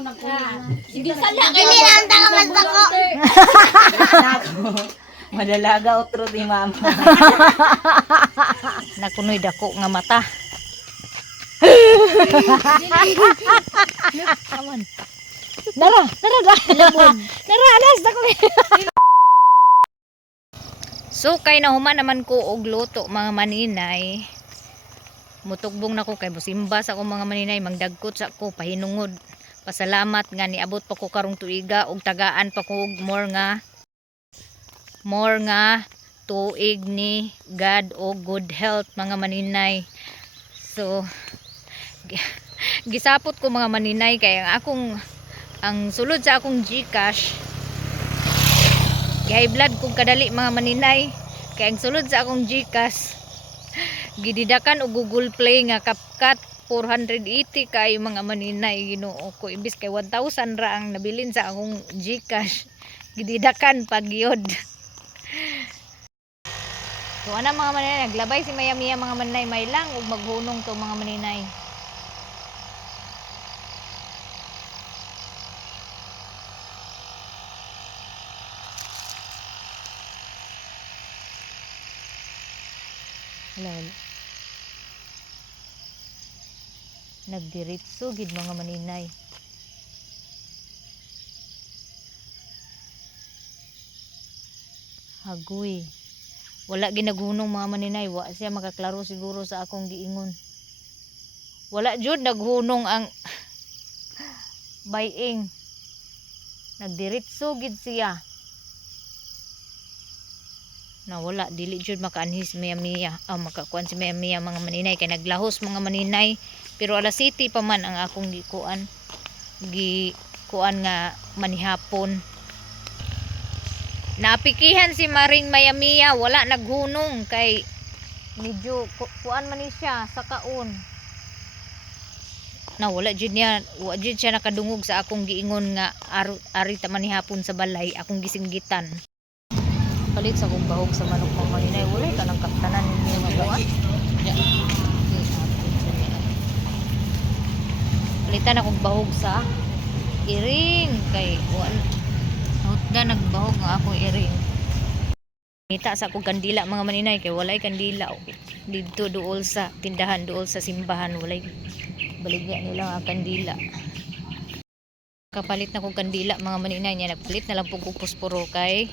nang kuya. Hindi sala kay nilanda ka man ako. Madalaga otro ni mama. Nakunoy dako nga mata. Aman. Nara. Nara alas dako. So kay nahuman naman ko og luto mga maninay. Mutugbong na ko kay busimba sa akong mga maninay, mangdagkot sa ako pahinungod. Pasalamat nga niabot pa ko karong tuiga og tagaan pa ko og more nga tuig ni God o good health mga maninay. So gisapot ko mga maninay kay ang sulod sa akong GCash kay blood kung kadali mga maninay, kay ang sulod sa akong GCash gididakan og Google Play nga CapCut 480 kay mga maninay. Ginoo ko imbis kay 1,000 ra ang nabilin sa akong GCash, gididakan pagyod. So ana mga maninay, naglabay si Maya Mia mga maninay, may lang ug maghunong to mga maninay. Lalo. Nagdiritso gid mga maninay. Hagoy. Wala ginaghunong mga maninay, wa siya makaklaro siguro sa akong giingon. Wala jud naghunong ang baying. Nagdiritso gid siya. Na wala dili jud makaanhis Maya Mia, makakuan si Maya Mia mga maninay kay naglahos mga maninay, pero alas 7 pa man ang akong gikuan nga manihapon. Naapikihan si Maring Maya Mia, wala naghunong kay medyo kuan man ni siya sa kaon. Na wala jud siya nakadungog sa akong giingon nga ari ta manihapon sa balay akong gisinggitan. Palit sa kong bahog sa manok mga maninay, wala ka ng kaptanan ninyo mga buwan. Palitan akong bahog sa iring kay na nagbahog nga akong iring. Nita sa akong kandila mga maninay kay walay kandila dito duol sa tindahan, duol sa simbahan, walay baligya nila ang kandila. Kapalit na kong kandila mga maninay niya, nagpalit na lang po kong posporo kay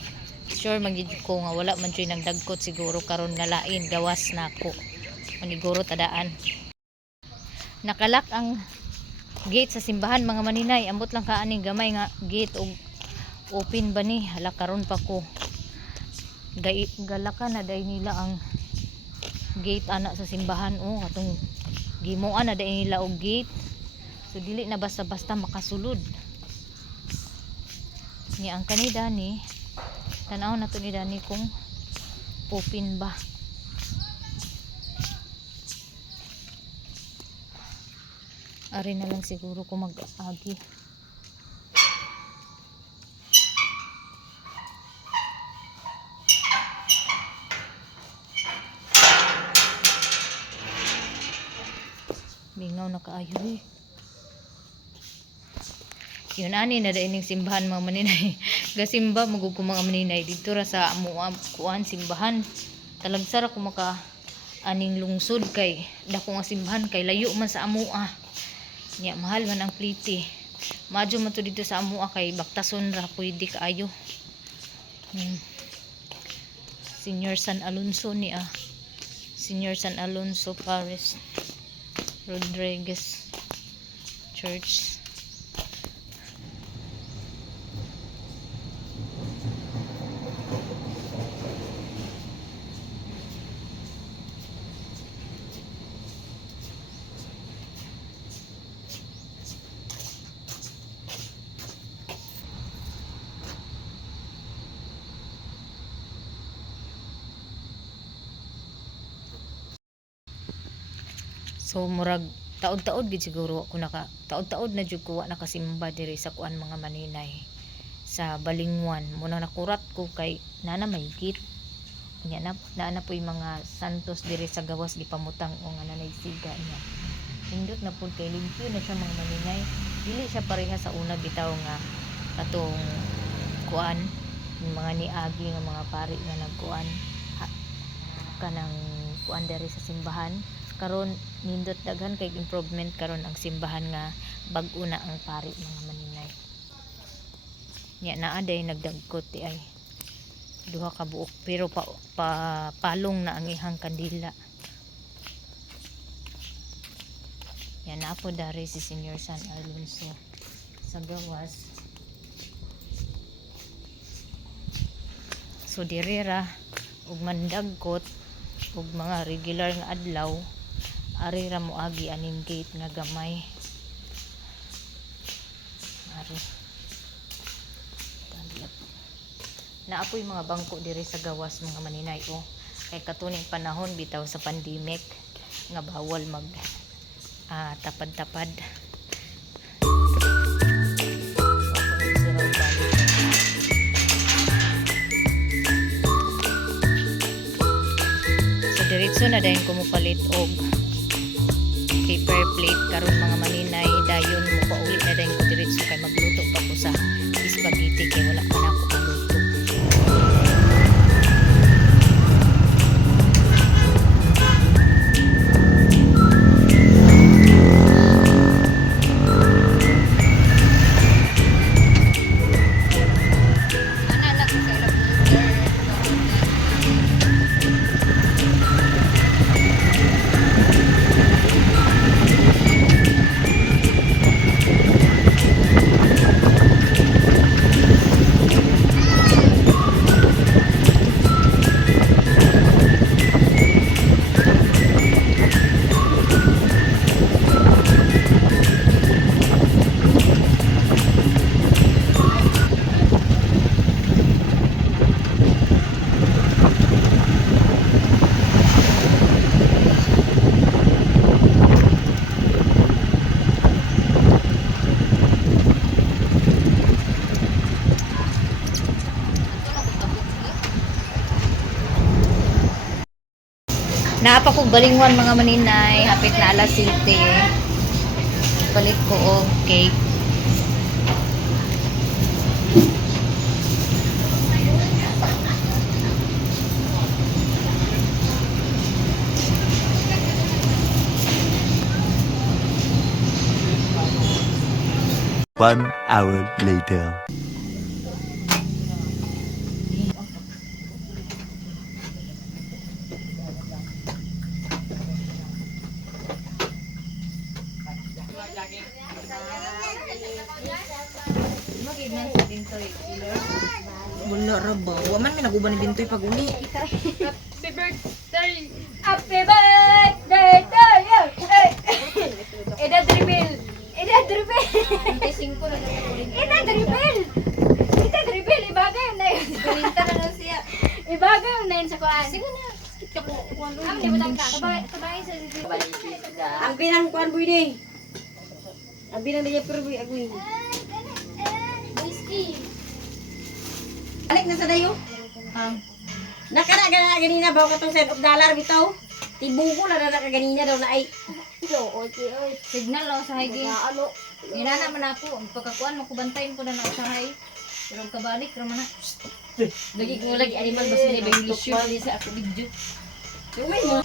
sure magid ko nga wala man joy nagdagkot siguro karon nga lain gawas nako maniguro tadaan. Nakalak ang gate sa simbahan mga maninay, ambot lang kaaning gamay nga gate og open ba ni, hala karon pa ko galakan na day nila ang gate ana sa simbahan. Katong gimuan na day nila og gate, so dili na basta-basta makasulod ni ang kanida ni tanaw na to ni Dani kung open ba. Ari na lang siguro kung mag-agi. Bingaw na kaayo eh. Yun ani na daining simbahan mga maninay. Gasimba magug ko mga maninay dito ra sa amuam kuan simbahan. Talagsara ko maka aning lungsod kay dako nga simbahan kay layo man sa amua. Nya mahal man ang plite. Madyo man to dito sa amua kay baktason ra pwede kaayo. Senior San Alonso ni Senior San Alonso Paris Rodriguez Church. So murag taod-taod gid siguro ako taod-taod na jud ko wa nakasimba diri sa kuan mga maninay sa Balingwan. Muna nakurat ko kay nana may git. Nya na po'y mga santos diri sa gawas gipamutang o nga nanay siga niya. Hindot na pud kay limpyo na siya mga maninay. dili siya pareha sa una bitaw nga katong kuan yung mga niagi nga mga pari nga nagkuan kanang kuan diri sa simbahan. Karon nindot daghan kay improvement karon ang simbahan nga bag-o na ang pari mga maninay. Nya naa day nagdagkot ti ay duha ka buok pero palong na ang ihang kandila. Yan na po dari si Senior San Alonso sa gawas. So dirira ug mandagkot ug mga regular nga adlaw ari ra moagi aning gate nga gamay. Ari. Naapoy mga bangko diri sa gawas mga maninay o kay katuning panahon bitaw sa pandemic nga bawal mag tapad-tapad. So diretso na dayon kumupalit og paper plate karon mga maninay dayon mo pauli na dayon ko diretso kay magluto pa ko sa spaghetti kay wala pa na ako maluto. Naapa kong balingwan mga maninay, hapit na alas 7. Palit ko og cake. One hour later. Wala ra ba? Waman may naguban ni Bintoy pag uli. Happy birthday! Happy birthday to you! Eda dribble! Eda dribble! Eda dribble! Eda dribble! Ibagay yun na yun. Kulinta na lang siya. Ibagay yun na yun sa kuhaan. Sige na. Ang limutan ka. Kabagay sa dito. Ang binang kuan boy ni. Ang binang dia perboy agoy. Whiskey. Alik na sa dayo. Nakara ganina baw katong $1 bitaw. Tibugo na ganina daw na ay. Okay. Signal lang sa higi. Ano? Inana man ako, pagkakuan mo ko bantayin ko na na sa hay. Pero kabalik ra man na. Lagi ko lagi animal basta ni English yun sa ako video. Tumay mo.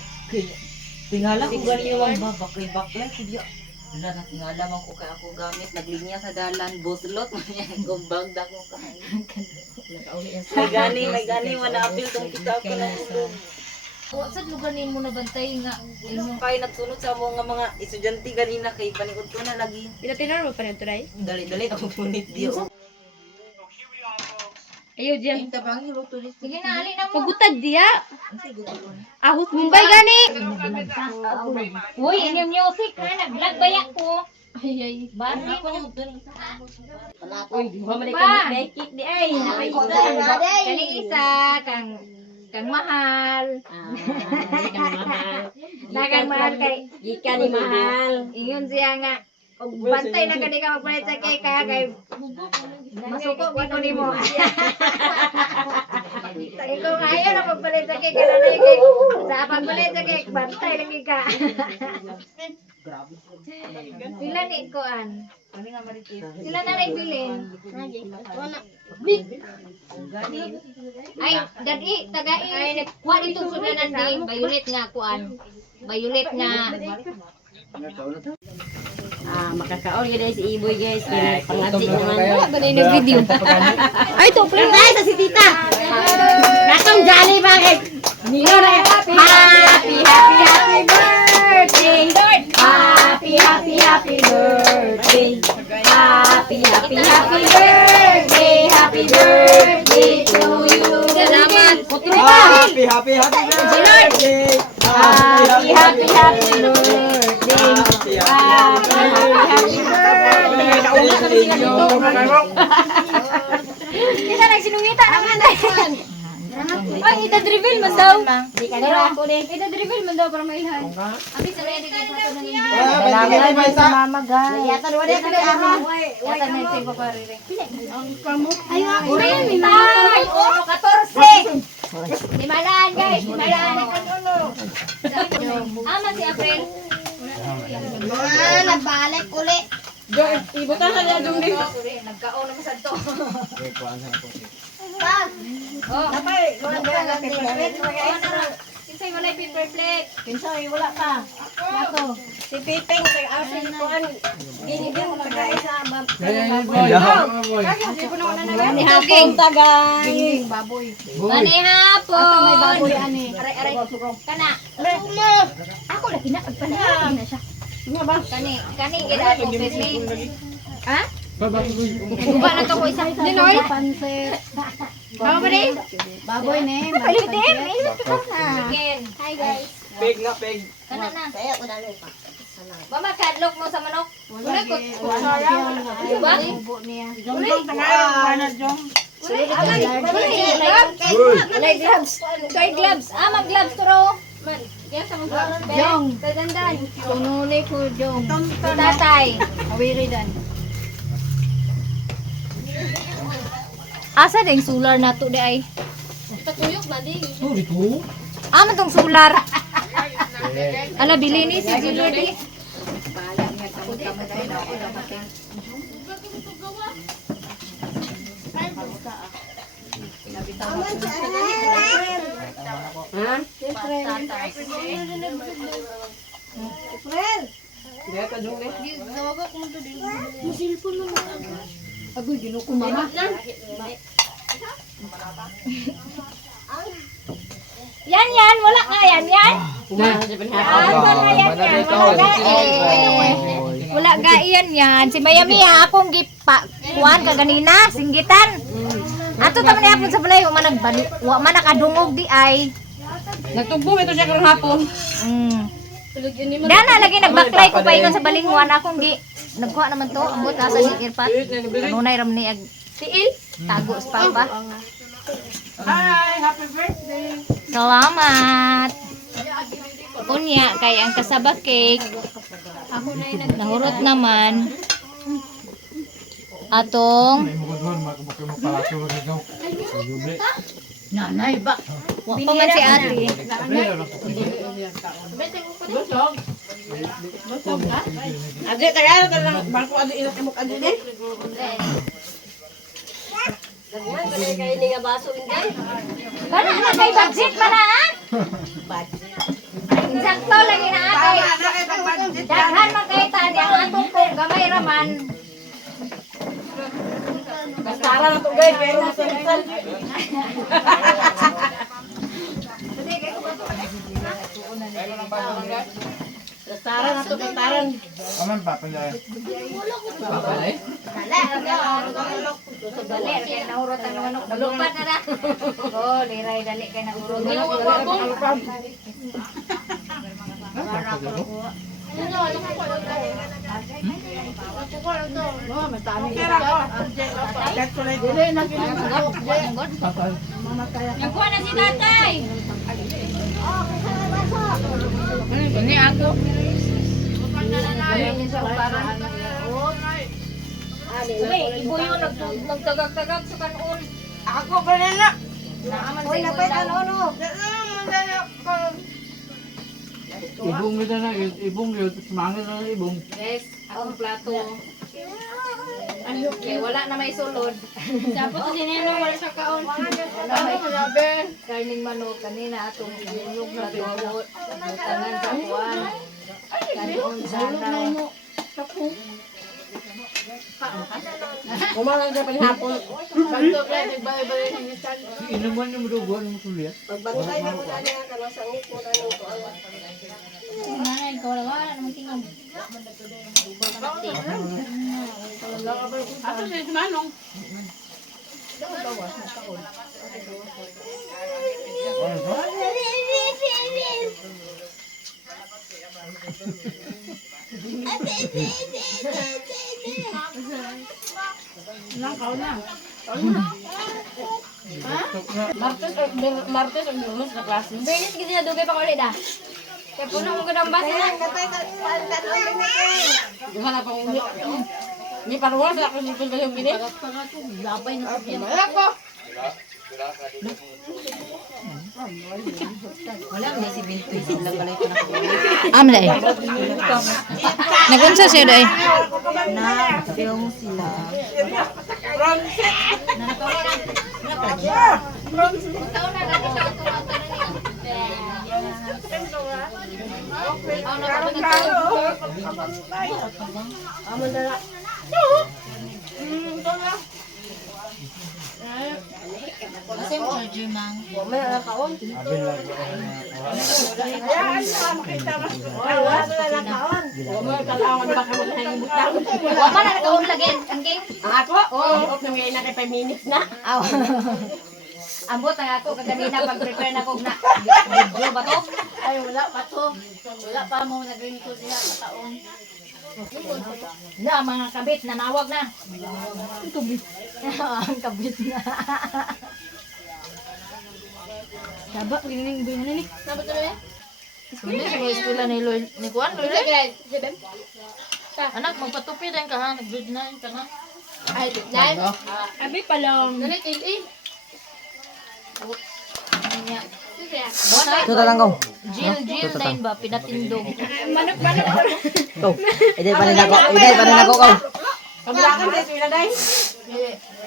Tingala ko ganiwan ba? Bakay-bakyan. Wala na tingala man ko kay ako gamit. Naglinya sa dalan. Buslot. Gumbag da ko kain. May gani. Wala apil kung kita ako na ulog. Sa lugar nimo na bantay nga Yung kay nagsunod sa mga estudyante ganina kay panikod ko na lagi. Pinatinar mo pa nito dai. Dali ako punit diyo. Ayo diyan. Tabang hilo tulis. sige na ali na mo. Pagutad dia. Ahot Mumbai gani. Uy, inyong music na nag-vlog ba ko? Ay. Basi mo. Uy, wa man ka kick di ay. Kani isa kang mahal. Dagang mahal kay Gikan ni mahal. ingon siya nga og bantay na kani ka magpalit sa cake kay masuko ko nimo. Ikaw ayaw na magpalit sa cake kana kay sa pagpalit sa cake bantay lagi ka. Grabe. Pila ni kuan? Kami nga maritis. Sila na naibilin. Ganin. Ay, dadi, tagai. Kuan itong sudanan din. Violet nga kuan. Violet nga. Makakaon ka guys, si Iboy guys. Pangatik naman. Wala ba na yung nag-video? Ay, ito, play. Ay, sa si Tita. Natong jolly bakit? Nino na happy, happy, happy, happy birthday. Happy, happy, happy birthday. Happy, happy, happy birthday. Happy birthday to you. Salamat. Happy, happy, happy birthday! Happy, happy, happy birthday. Happy, Happy, happy birthday. Nauna kami sila dito. Kita nagsinungita naman dahil. Ay, ita-drivel man daw. Di ka nila ako din. Ita-drivel man daw para maihan. Abi, sa ready ka pa na ninyo. Salamat sa mama guys. Yata naman yan kami ama. Yata na yung pa rin. Ay, Uri, ay, 14. Limalaan guys, limalaan. Ama si April. nagbalik uli. Ibutan na niya dung dito. Nagkaon naman sa to. Oh, Napay, wala ka kinsay walay paper plate. Kinsay, wala ka. Ako. Si Piping, asin ko an. Ginigin mo kagaya sa Ni hapon tagay. Mani hapon. May baboy ani. Aray, aray. Kana. Ako lagi na pagpanahin na siya. Nga ba? Kani ira ko pwede. Ha? Guba na to ko isa. Dinoy? Pansit. Ano ba rin? Baboy ne. Palitin. Again. Hi guys. Peg na, peg. Kana na. Kaya ko dalo pa. Mama, kadlok mo sa manok. Wala ko. Diba? Bubo niya. Jong Walay gloves. Kay gloves. Mag gloves to ro. Man, yan sa mga gloves. Jong. Tadandan. Tunuli ko jong. Tatay. Awiri dan. Asa ding solar na to di ay? Patuyok ba di? Man tong solar. Ala bili ni si Julie. Ha? Agoy, ginuko mama. Yan, wala nga yan. Wala ga yan. Si Mayami akong gipa. Kuan ka ganina, singgitan. Ato taman yapon sa balay, wa man nakadungog di ay. Nagtugbo ito siya karong hapon. Dana lagi nagbaklay ko paingon sa balingwan akong nagkuha naman to, ambot asa ni Irpat. Kanunay ram ni ag tiil, tago sa papa. Hi, happy birthday. Salamat. Unya kay ang kasaba cake. Nahurot naman. Atong Nanay ba? wa pa man si ate. Adi, tayo ka lang. Bangko adi inat imok adi din. Nagman ka na kayo nga baso inday. Bana na kay budget ba na? Exacto lagi na kay. Daghan man kay tadi ang atong ko gamay raman. Bastara na to guys, pero masalitan. Bastara na to, bastaran. Aman pa, pandaya. Dali kay nahurot ang manok. Lupat na na. Oh, liray dali kay nahurot. Nagkuha na si tatay. Ini ako. Uy, ibo yun nagtagag-tagag sa kanon. Ako ba na? Naaman sa Uy, imo napay daw. ano. Ibong nito na, ibong yun. Mangin na ibong. Guys, akong plato. Okay, wala na may sulod. Tapos kasi nino wala sa kaon. Wala may sinabi. Karning manok kanina atong ilog na tuwot. Butangan sa kuwan. Kanon sana. Kumalang sa paghapon. Pagtok lang, nagbalik-balik ng isang. Inuman yung dugo ng sulit. Pagbantay na mo dali ang kanasangit mo na nung kuawan. Nanay ko wala naman tingog. Ato siya si Manong. Martes ang lunes na klase. Bernis kasi na dugay pa ko ulit ah. Kaya puno mo ko ng basa na. Duha na pang uli. Ni parwa sa ako sipil ba yung gini? Lapay na sa Wala, may si Bintoy. Silang balay ko na ko. Amlay. Nagunsa siya dai. Na, film sila. Kasi mo sa Jumang. May kaon. May kalawan ba ka maghahin butang? Wa man na kaon lagi ang king. Ako? Oo, nang ngayon na kay 5 minutes na. Aw. Ambot ang ako kaganina pag-prepare na ko na video ba to? Ay, wala pa to. Wala pa mo nag-ring ko siya sa taon. Na mga kabit nanawag na. Tubig. Ang kabit na. Saba, gining ni. Saba to le. Hindi sa mga eskwela ni Loy. Ni Juan, Loy. Anak, magpatupi din ka ha. Nag-grade 9 ka na. Ay, nan. Abi pa lang. Dali, tili. Ito lang ko. Jill 9 ba? Pinatindog. Manok. Ito. Iday pa rin ako ko. Kablakan sa sila dai.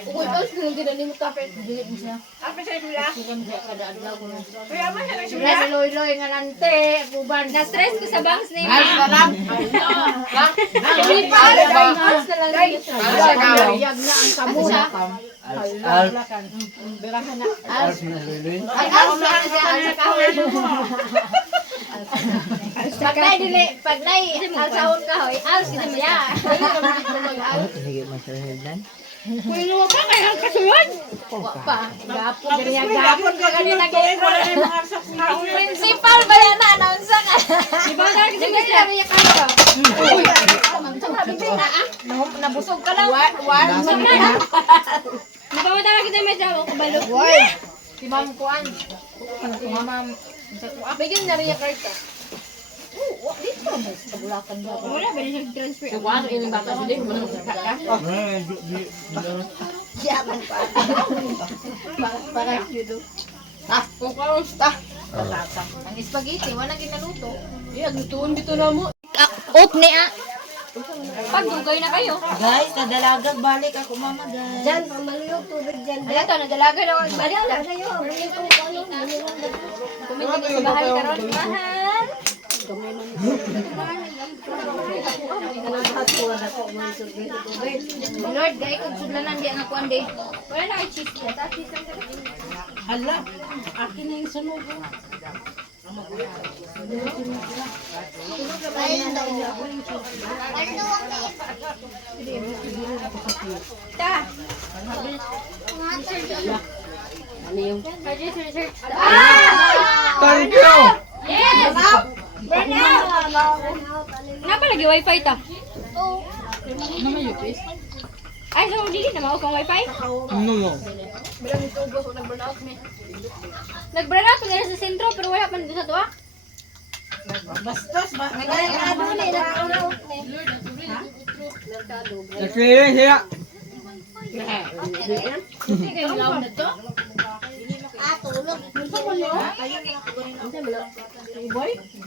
Uy, boss, kung ginani mo tapet. Dili mo siya. Apa sa sila? Sugan siya kada adlaw ko na. Kaya man sa Sila si Loy nga nante. Kuban. Na-stress ko sa banks ni Ay, sarap. Hindi pa. Banks na lang. Yag na ang kamuna. Berahan na. Alf na luluin. Ay, als na siya. Pag nai dili, pag nai alsahon ka hoy, als na siya. Sige, masarap. Kuno pa kay ang kasulod. Pa, gapo ganyan gapo ka ganyan Wala na yung mga arsak na ulo. Principal ba yan na announce ka? Di ba dahil kasi gusto namin yung kanto? Uy, nabusog ka lang. Di ba madala kita may jawa ko balot? Si Ma'am Kuan. Si Ma'am. Bigyan na rin yung karta. Wala ba yung transfer? Si Kuan, ilang bata sila. Manang ka. Yaman pa. Para yun. Kung karon ta. Ang spaghetti, wala ginaluto. Lutuon dito na mo. Op ni ah. Pagdugay na kayo. Guys, nadalagag balik ako mama guys. Diyan, pamaluyog tubig dyan. Wala to, nadalaga na ang balik na. Kuminti ka sa bahay karon, mahal. Lord, gaya kong sudlanan di ang ako ande. Wala na kay cheese niya. Tapos cheese lang ka. Hala, akin na yung sunog. Ta. Ano yung? Research. Thank you! Yes! Burn out! Napalagi wifi ta? Oo. Ay, so dili na mao kang wifi? No. Nag-burn out pa sa sentro pero wala pa dito sa tuwa. Bastos ba? Nag-clearing siya. Sige, law na to. Aton.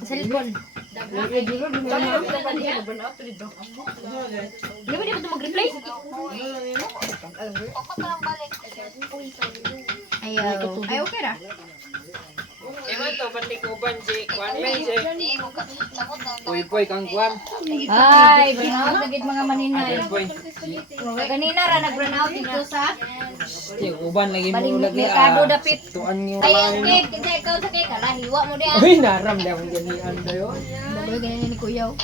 Sa likod. Di ba di ba ito mag-replay? Ay, okay ra. Eman to, pati kuban, si Kwan yan, si. Puy-puy kang Kwan. Ay, burnout na gid mga maninay. Puy. Kanina ra nag-burnout dito sa Si kuban, lagi mo Baling lagi. merkado dapit. Tuan niyo. Ay, kid, kinsa ikaw sa kay kala hiwa mo diyan. Uy, naram na akong ganihan dayo. Dagol ganyan ni Kuyaw.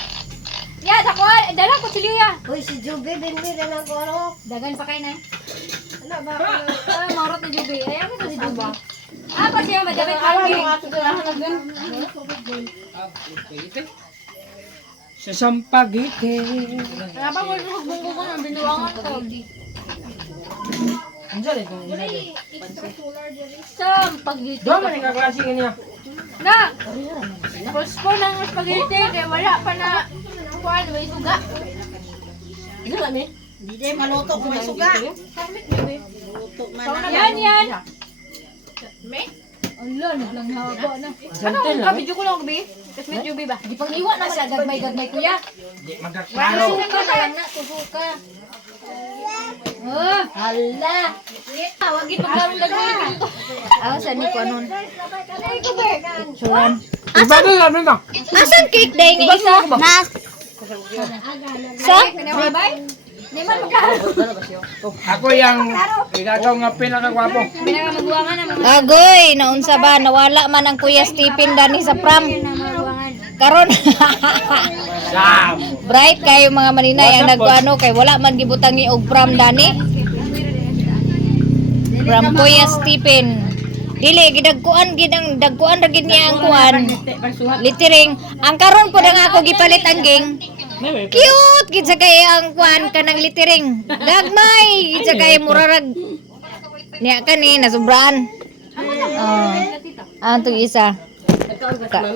Ya, dako, dala ko si Liya. Uy, si Juby, binbi na lang ko ano. Dagan pa kay nay. Ano ba? Ah, marot ni Juby. Ay, ako si Juby. Ah, pa siya madamit lagi. Sa sampagite. Apa mo bunggo ng binuangan ko. Andiyan eh, kung Spaghetti. Doon man yung kaklase ka niya. Na! Pusko ng spaghetti. Kaya wala pa na kuhan. May suga. Ano lang eh? Hindi din maluto kung may suga. Luto man Yan, yan. Allah, naglang haba na. Ano ka? Video ko lang gabi. Tapos may Juby ba? Di pang iwa naman na gagmay-gagmay kuya. Di Wala magkaklaro. suka ka lang na. Suka. Oh, hala. Wagin maglarong gagmay ko. Ah, saan ni ko anon? Suran. Iba din lang na. Asan cake day nga isa? Nas. Sa? Kanabay? Di man magka. Ako yung igagaw nga pinakagwapo. Pinakamaguangan na mga Agoy, naunsa ba nawala man ang Kuya Stephen dani sa pram. Karon. Sam! Bright kayo mga maninay ang nagano kay wala man gibutang ni og pram dani. From Kuya Stephen. Dili gidagkuan gidang dagkuan ra gid niya ang kuan. Littering. Ang karon po nga ako gipalit ang ging. Cute gid sa kay ang kuan kanang littering. Gagmay gid sa kay murarag. Niya kani nasubraan. Oh. Ang tong isa.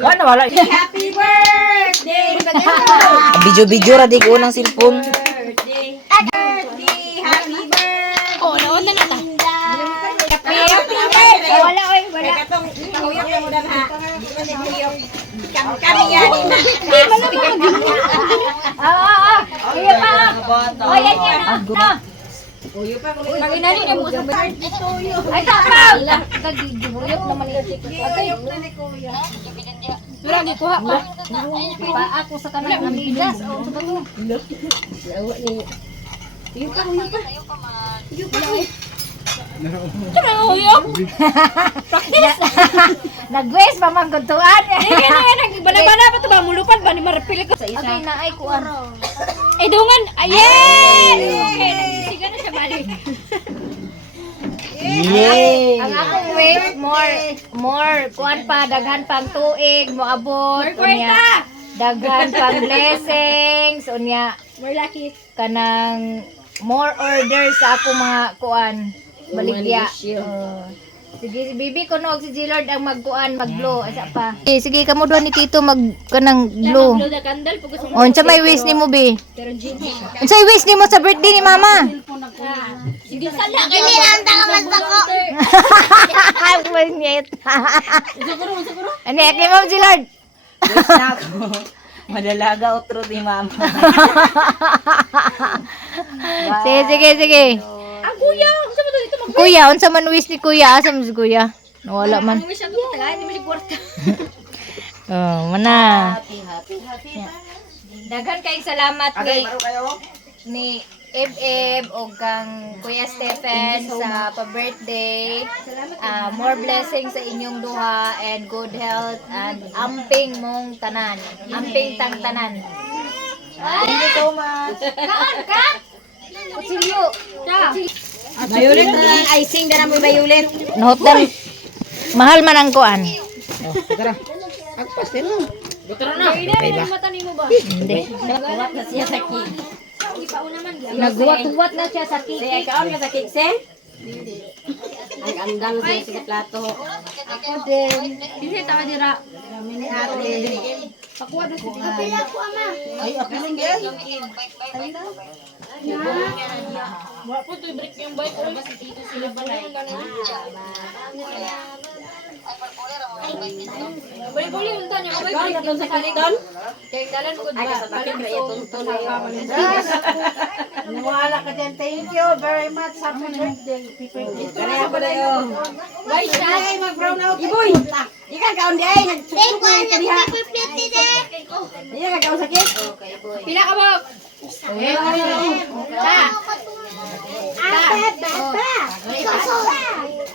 Wala, wala. Happy birthday! Video-video ra dig unang cellphone. Birthday! Happy birthday! Oh, naon na nata. Happy birthday! Wala oy, wala. Katong tuyok na mo ha. Di man ni tuyok. Kami yan. Iya pa. Oh, yan yan. Na. Maginali ni mo sa Ay, tapal. Kagiguyok naman ni Kuya. Wala ni kuha pa. Pa ako sa kanang amigas. Oh, sa bato. Nagwes pa man kuntuan. Bala-bala pa to ba mulupan ba ni marapil ko sa isa. Okay na ay kuan. Dungan. Ayen. Okay, nagsiga na siya balik. Ang akong wish more kuan pa daghan pang tuig moabot unya. Daghan pang blessings unya. More lucky. Kanang more orders sa ako mga kuan baligya. Sige, si Bibi ko no si Gillard ang magkuan mag-blow asa pa. Sige kamo do ni Tito mag kanang blow. Blow the candle pag gusto mo. Unsa may wish nimo Bi? Pero gin. Unsa wish nimo sa birthday ni Mama? Sige sala. Dili lang tangan ko. Ang manyet. Ani kay Ma'am Gillard. Madalaga otro ni mama. Sige. Ang kuya, unsa mo to dito mag Kuya, unsa man wish ni Kuya? Asa man si Kuya? Nawala man. wish ato tagay, di mo si kwarta. Oh, mana. Happy. Daghan kay salamat kay ni Eb o kang Kuya Stephen sa pa-birthday. More blessings sa inyong duha and good health and amping mong tanan. Amping tang tanan. Thank you so much. Kaan ka? Kutsilyo. Bayulit na lang icing na mo bayulit. Notan. Mahal man ang kuan. Agpas din mo. Mata nimo ba? Hindi. Nagkuwat na siya sa cake. Nagwat-wat na siya sa Say, kiki. kaon ka sa cake, say? Ang andang siya sa plato. Ako din. Hindi tawa dira. Mini ate. Pakuha na si Tito. Ay, ako lang yan. Wapo to break yung bike ko. Mas dito sila balay. Buli-buli yung tanyo. Abay, break yung sa kaliton. Kaya dalan ko ba? Nawala ka dyan. Thank you very much. Happy birthday. Kaya pa na yun. Why siya? Ay, mag-brown out. Iboy! Ika kaon di ay. Nag-check ko yung kaniha. Hindi ka kaon sakit? Pila ka ba? Ate, bata!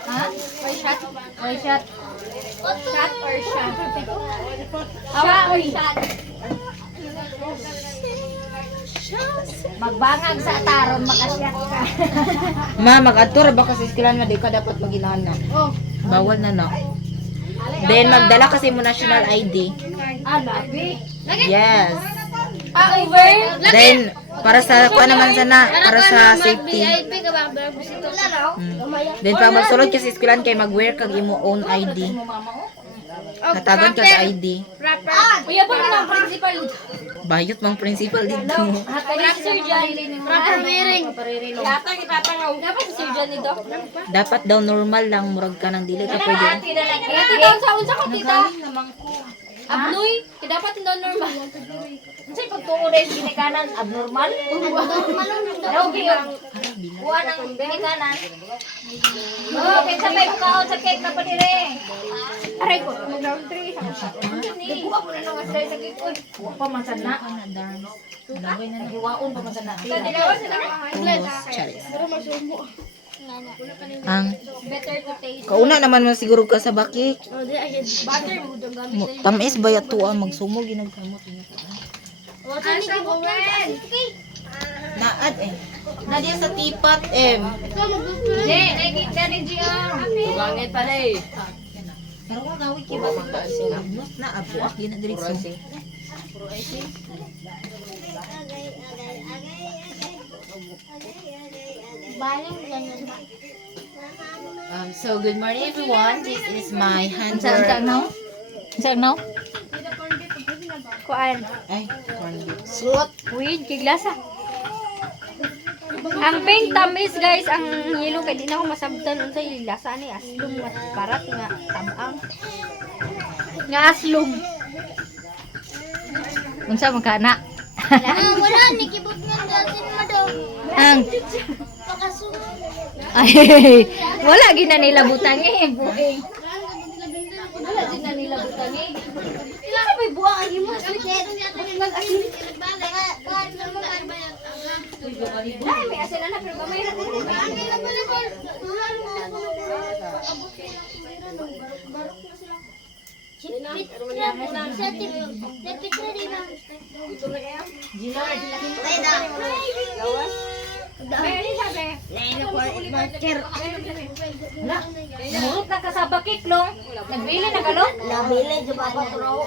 Ha? Or shot? Or shot? Shot or shot? Shot or shot? Magbangag sa taron, makasyat ka. Ma, mag-atur ba kasi eskwelahan nga di ka dapat maginahan na. Bawal na na. Then magdala kasi mo national ID. Labi. Yes. Over? Then para sa kuha naman sana, para sa safety. ka ba? Then pag magsulod kasi eskwelahan kay mag-wear kag imo own ID. Natagan kag ID. Kuya pa ng principal. Bayot mang principal dito. Hatay si Sir John. Proper wearing. Yatang ipapangaw. Dapat si Sir John nito. Dapat daw normal lang murag ka nang dili ka pwede. Ito daw sa unsa ko tita. Abnoy, dapat daw normal. Unsay pagtuuray sa ginikanan abnormal? Abnormal daw gyud. Kuha ng ginikanan. Oh, kinsa may bukaon sa cake na pa dire. Aray ko, mag-round 3 sa ni. Kuha ko na nang asay sa cake. Kuha pa man sana. Lagay na Iwaon pa man sana. Sa dilawan sila Charis. Ang better to taste. kauna naman mo siguro ka sa bakik. Butter mo dong gamit. Tamis ba yato magsumog ginagkamot. Asa ko wen. Naad eh. Nadia sa tipat em. Je, naging gani ji ang. Bangit pa na eh. Pero wag gawin kiba mas na abuak gina diretso. So good morning everyone. This is my handwork. Saan no? Kuan. Ay, corned beef. Slot. Weird, kiglasa. Ang pink tamis guys, ang yellow kay di na ako masabtan unsay lasa ni aslum at parat nga tabang. Nga aslum. Unsa man ka na? Wala ni kibot nga dasin mo daw. Ang Pakasu. ay wala gina nila butang buing. Wala din na nila butang eh. Ila may buwang ang imo sakit. Nag-asin. Ay, may asin na pero gamay na ko. Murot na ka sa bakiklong. Nagbili na galo? Nabili, juba ko tro.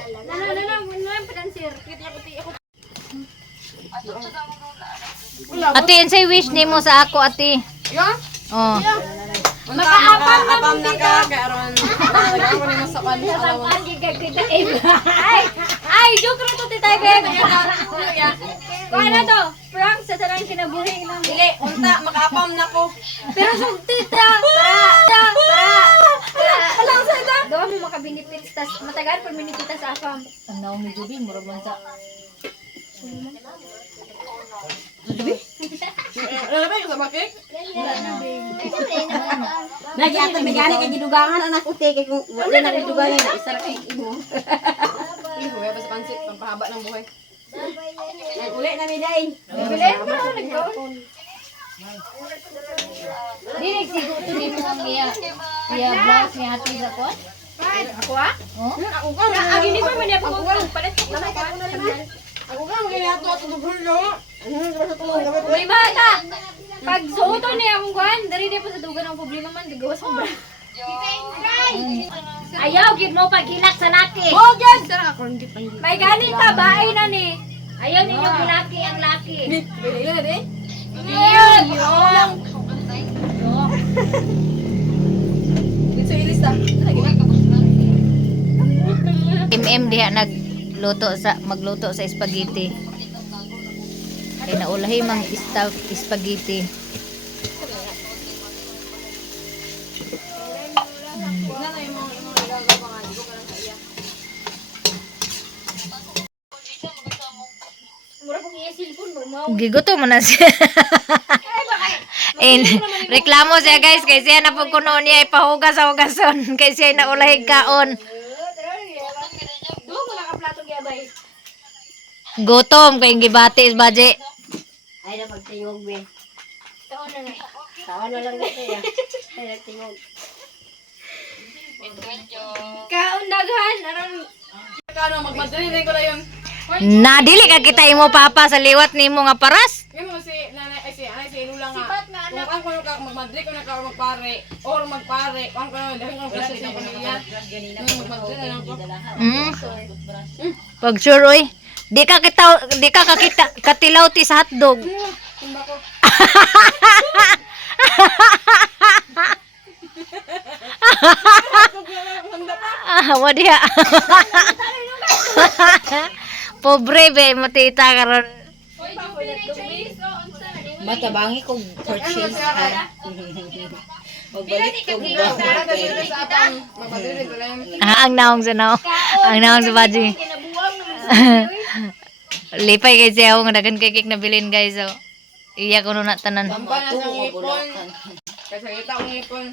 Ate, unsay wish nimo sa ako, ate? Oh. Makaapam na ka. Karon. Nagamo ni mo sa kanila. Ay, joke ra to tita Beb. Kuha na to. Prank sa tanang kinabuhi lang. Dili, unta makaapam na ko. Pero sugtit ra. Para. Alam sa ita. Doon mo makabinipits tas matagal per minute sa afam. Ang naong ni Juby, murag man sa Ano ba yung sa bakik? Nagyata may gani kay gidugangan anak ko te kay kung wala na gidugangan na isa ra kay imo. Buhay pa sa pansit, pampahaba ng buhay. Uli na mi day. Bili mo na nagkaon. Dili siguro nimo ang iya blouse ni ate sa ko. Ako ah? Oh? Ako ka, Ang uniform man niya pag palit ko na ako ka, magkinato at dugulo. Uy, bata! Pag suoton niya akong kuhan, dari niya po sa dugan ang problema man, gagawa sa obra. Ayaw gid mo paghilak sa laki. Oh, God! May ganit ta, bahay na ni. Ayaw ninyo gilaki ang laki. Bili na di. Yun! Dito ilista. MM diha magluto sa spaghetti. Kay naulahi mang spaghetti. Mura pong iya cellphone mo. Giguto mo na siya. And reklamo siya guys kay siya na po kuno niya ipahugas sa hugason kay siya naulahi kaon. Doon mo nakaplato gyabay. Gutom kay gibati is baje. Ay na magtingog be. Taon na nga. Tawa na lang dito ya. Ay nagtingog. Kaundagan, aron Kano, magmadali ko na yung... Nadili ka kita imo papa sa liwat nimo nga paras. Yan mo si nanay, ay si Lula nga. sipat nga anak. Kung ano ka, magmadali ko na ka magpare, or magpare, kung ano, dahil ko klase sa pamilya. Magmadali na lang ko. Pag sure oy. Di ka katilaw ti sa hotdog. Tumba ko. Wadiha. Pobre be mo tita karon. Hoy, jubi na Chinese o unsa? Matabangi kong purchase ha. Magbalik kong bakit. Sa atang, magmadali ko lang. Ang naong sa naong. Ang naong sa baji. Kinabuwang naman. Lipay kay siya nga dagan kay cake na bilin guys. So, iya ko na tanan. Tampa na sa ngipon. Kasi kita ang ngipon.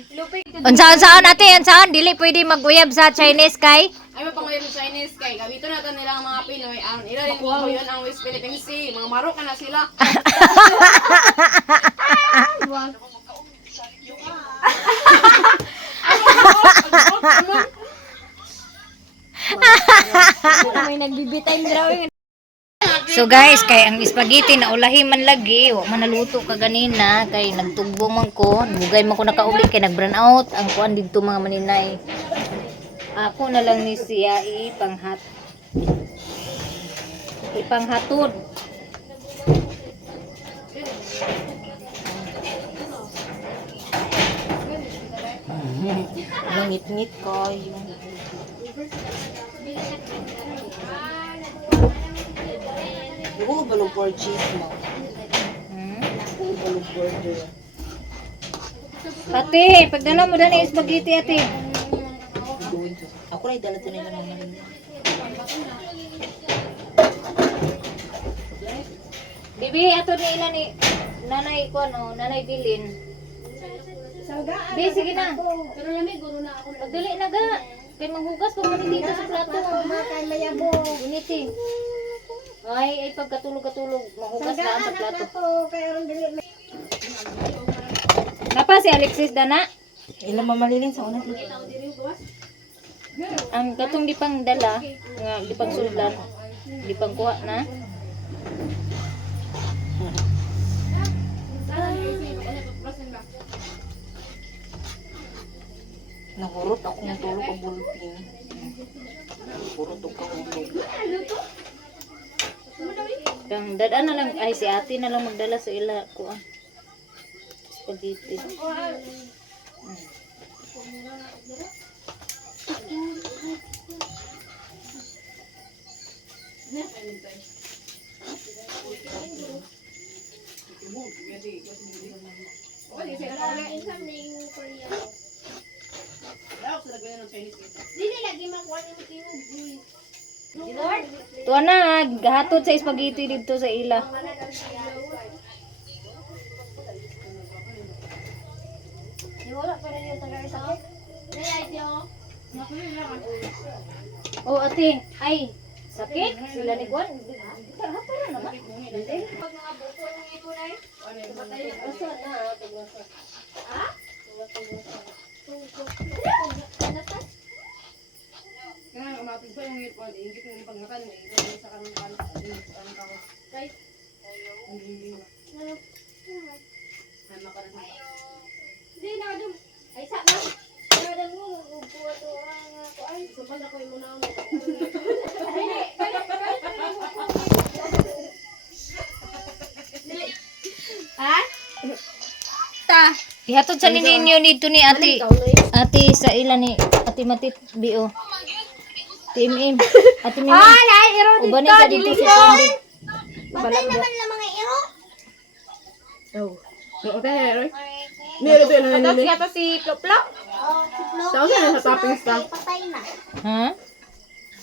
Unsaon ate, unsaon dili pwede maguyab sa Chinese kay. Ay, mapangalit sa Chinese kay. Gamiton natin nila ang mga Pinoy. Ang ila rin ko yun ang West Philippine Sea. Mga Marok na sila. May nagbibitime drawing. So guys, kay ang spaghetti na ulahi man lagi, wa man naluto ka ganina kay nagtugbo man ko, bugay man ko nakauli kay nag-brown out ang kuan didto mga maninay. Ako na lang ni siya ipanghatod. Langit-ngit kayo. Yung balong purchase mo. Yung balong burger. Ate, pagdala mo dali spaghetti ate. Ako na idala ito nila ng mga Bibi ato ni ila ni nanay ko ano, nanay Bilin. Bi, sige na. Pero nami guro na ako. Pagdali na ga. Kay manghugas pa mo dito sa plato. Kay mayabo. Uniti. Ay pagkatulog-katulog, manghugas na ang sa plato. Kay aron dili. Napa si Alexis dana? ilang mamalilin sa unang Ang katong di pang dala, nga di pang suldan, di pang kuha na. Nahurot ako ng tulog ang bulping. Nahurot ako ng tulog. Kang dadaan na lang, ay si ate na lang magdala sa ila kuha. Spaghetti. Dili lagi makuha ni Tiyo. Tuwa na, gahatod sa spaghetti dito sa ila. Wala pa rin yung taga sakit. Naya ito. Oh ate, ay, sakit? Sila ni Juan? Hapon na naman. Pag mga buko ng ito na eh. Asa na pagwasa. Ha? Kaya umatid pa yung ngipon. Ingit yung pagngatan. Ingit sa kanong kako. Right. Ang dinding ba? Ay, makaroon. Hindi na dum. Ay sa na. Kada mo upo to ang kuan. Supal na ko yung muna. Dili. Ha? Ta. Ihatod sa ninyo dito ni ate. Ate sa ila ni Ate Matit Bio. Team M. Ate Mimi. Ay, iro Ubani ka dito sa kundi. Patay naman lang mga iro. Oh. Oo, tayo, Roy. Meron ito na Tapos nili. nga to si Ploplo. Saan na sa toppings ta? Ha?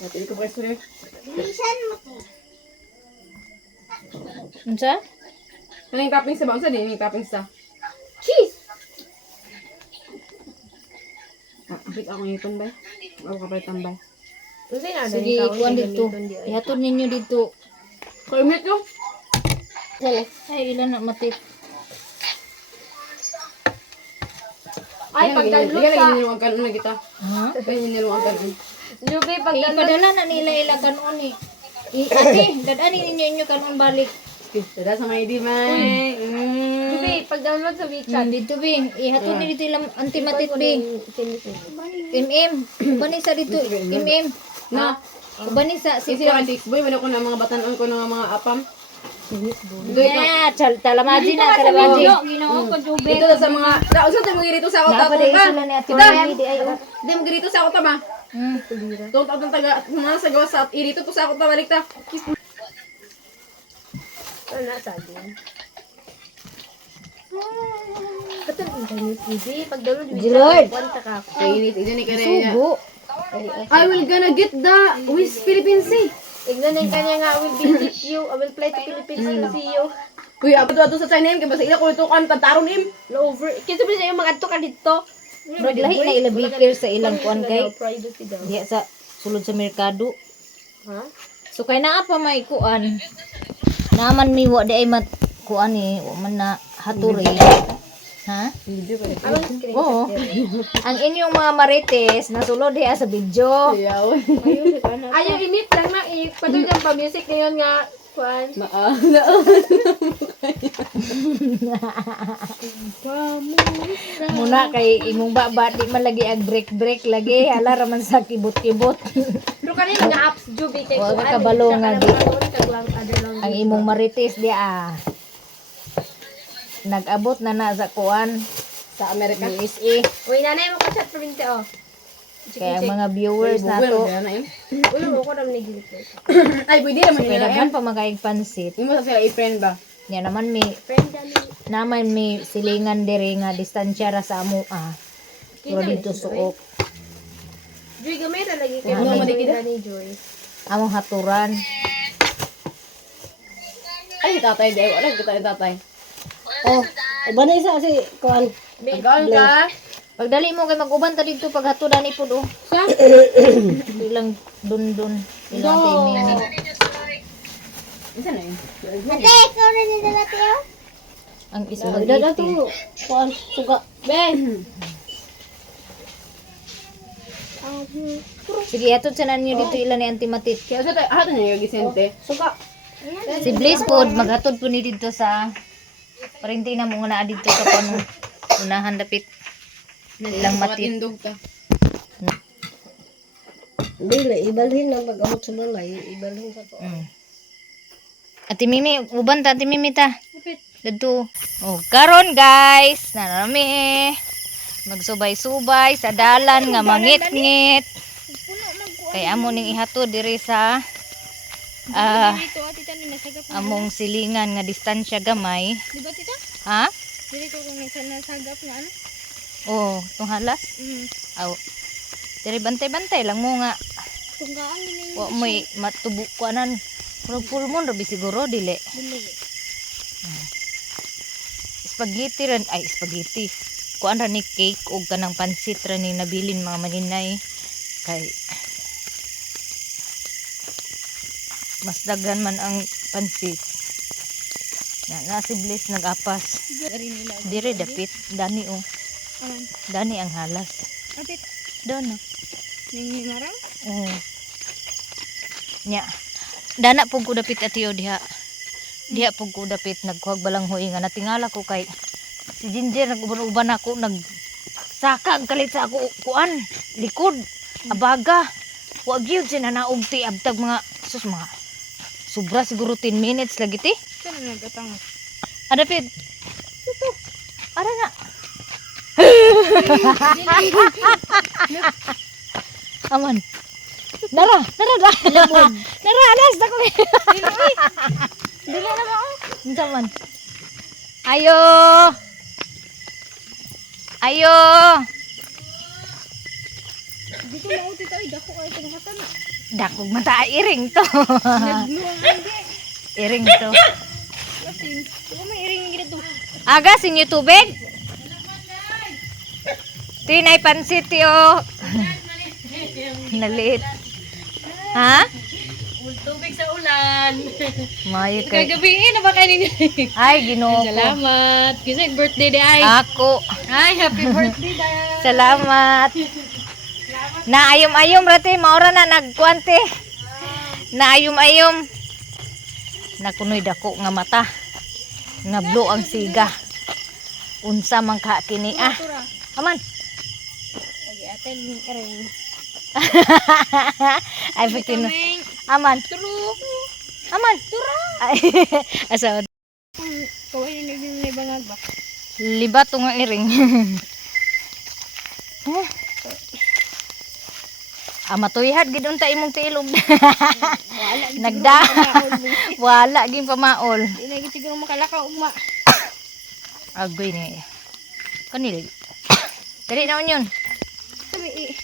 Natin ko pwesto rin. Unsa? Ano yung toppings sa ba? Saan yung toppings sa? Cheese. Akit ako ngipon ba? Ako kapay tambay. Kasi na, Sige, kuan dito. Ihatod ninyo dito. Kaya umit ko. Ay, ilan na matip. Ay, pagdalot Hindi ka sa... nang niluwag na kita. Ha? Kaya niluwag kanon. Lubi, Ay, pagdalot. ipadala na nila ila kanon eh. Ate, dadani ninyo inyo kanon balik. Tada sa may di may. Lubi, pagdalot sa WeChat. Dito bing, ihatod ni dito ilang antimatit bing. Ubani sa dito, Na. Ubani sa si Kasi naka six boy, wala ko na mga batanon ko ng mga apam. Yeah, talamaji na talamaji. Ginoo ko, Lubi. Dito sa mga, saan tayo mag-irito sa ako Dapat tapos ay ka? sila ni Ate Kita! Mami di ayo. Hindi mo girito sa ako ta ba? Doon taon taga, mga sa gawa sa irito po sa ako ta, balik ta. Ano na sabi? Kato ang Chinese Lubi. Pagdalot, Lord. Kwanta ka. Kainit, ito ni Karenya. Sugo. I will gonna get the West Philippine Sea. Ignan yung kanya nga, I will visit you. I will fly to Philippines to see you. Kuya, ato ato sa China im, kaya basta ila ko ito kan, tataron im. Over. Kinsa ba sa'yo mag-adto ka dito? Naglahi na ila bikir sa ilang kuan kay. Privacy daw. Diya sa sulod sa merkado. Ha? So kay naa pa may kuan. Naman mi wa di ay mat kuan ni, wa man na haturi. Ha? Anong screen? Oo. Ang inyong mga marites nasulod diha sa video. Kuya, Ayaw, imit lang na. Patuloy lang pa music ngayon nga. Kuan. Muna kay imong baba di man lagi ag break lagi hala ra man sa kibot-kibot. Pero kanina nga apps, Juby. Kay Wag kuan. ka kabalo Siya nga ka di. naman, kaglang other lang. Ang imong marites di nag-abot na na sa kuan sa Amerika. USA. Uy, nanay mo ka chat province, oh. Kaya ang mga viewers nato Uy, mo ko naman nagilip ko. Ay, pwede naman kay nila daghan yan. pa magaig pansit. Hindi mo sa sila i-friend ba? Nya naman may Friend dali. naman may silingan diri nga distansya ra sa amo pero dito suok Joy, gamay na lagi kayo. Ano, Joy, ni Joy. among haturan. Ay, tatay, di. Wala, kita yung tatay. Oh, uban na isa kasi kuan. Pagkaan ka. Pagdali mo kay mag-uban ta dito pag hatudan ni pud oh. Siya? Ilang dun ilang timing. Isa na yun. Ang spaghetti. Kuan, suga. Ben! Sige, atod sa nanyo dito ilan ni Auntie Matit. Kaya sa tayo, ahatan niya yung Gisente. Suga. Si Blaze pod maghatod po ni dito sa parinti na mo nga naa dito sa pano unahan dapit ilang matit. Indog ka. Dili, ibalhin na pag-amot sa balay. Ibalhin sa to. Ate Mimi, uban ta Ate Mimi ta. Dito. Oh, karon guys, narami magsubay-subay sa dalan nga mangit-ngit. Kay amo ning ihatod diri sa among silingan nga distansya gamay. Di ba, tita? Ha? Dili ko kung nasagap na ano? Oh, tong halas. Aw. Diri bantay-bantay lang mo nga. Tunggaan din Wa may matubo ko anan. Pero full moon rabi siguro dili. Spaghetti ran ay spaghetti. Kuan ra ni cake og kanang pansit ra ni nabilin mga maninay kay mas daghan man ang pansit. Na si Bliss nag-apas. Dire dapit dani oh. Dani ang halas. Apit. Doon no. Ning marang? Oh. Nya. Dana pug ko dapit atiyo diha. Diha pug ko dapit nagkuhag balanghoy nga natingala ko kay si Ginger naguban-uban ako nagsaka ang kalit sa ako kuan likod abaga wa gyud siya naugti abtag mga sus mga sobra siguro 10 minutes lagi ti. Saan na nagatang? Adapit. Ara na. Aman. Nara. Nara, alas na ko. Dili na mo. Unsa man? Ayo. Ayo. Dito na uti tayo, dako kayo itong mata na. Dakog mata iring to. Nagluwang hindi. Iring to. Lasin. Huwag may iring na ginito. Aga sinyo tubig? Tinay pansit yo. Nalit. Ha? Tubig sa ulan. Mayo kay. Kagabihin na ba kayo ninyo? Ay, Ginoo ko. Salamat. Kasi birthday day ay. Ako. Ay, happy birthday day. Salamat. Naayom-ayom rati, maura na nagkuante. Naayom-ayom. Nakunoy dako nga mata. Nablo ang siga. Unsa man ka kini ah. Aman. Lagi atel ni iring. Ay bitin. Aman. Aman. Ay. Asa Kawai ni bangag ba? libat tong nga iring. Matuyhad gid unta imong tiilog. Nagda. Wala gid pamaol. Di na gid siguro makalakaw ugma. Agoy ni. Kanili. Dali na yun. Sabi